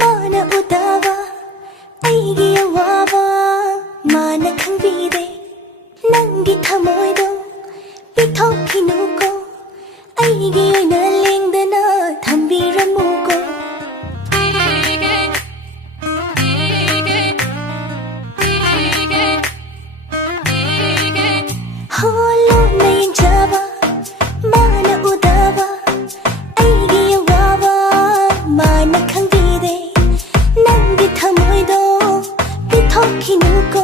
mana udava aigi awaba mana khangvide nangi thamoido pithokhinuko aigi oina lengdana thambiramuko holo nayin java mana udava aigi awaba mana khangvide nangi thamoido pithokhinuko